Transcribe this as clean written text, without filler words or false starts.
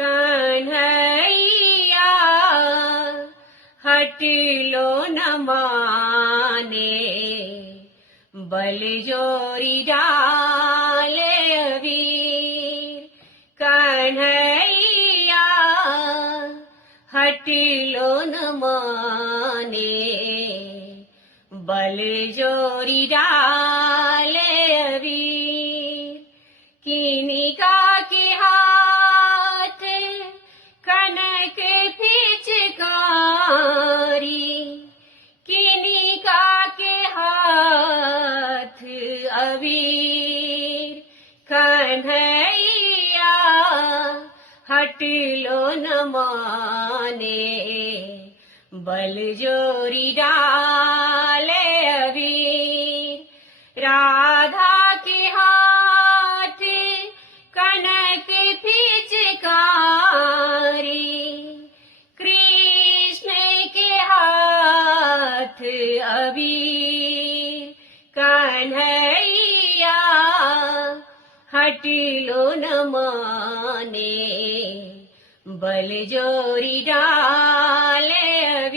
कन्हैया हट लो न माने, बल जोरी डाले अबीर। कन्हैया हट लो न माने, बल जोरी डाले अबीर। किनिका के हाथ कनक पिचकारी, किनिका के हाथ अबीर। कन्हैया हट लो न माने, बल जोरी डाले अबीर। राधा के हाथ कनक पिचकारी, कृष्ण के हाथ अबीर। कन्हैया हट लो न माने, बल जोरी डाले अबीर।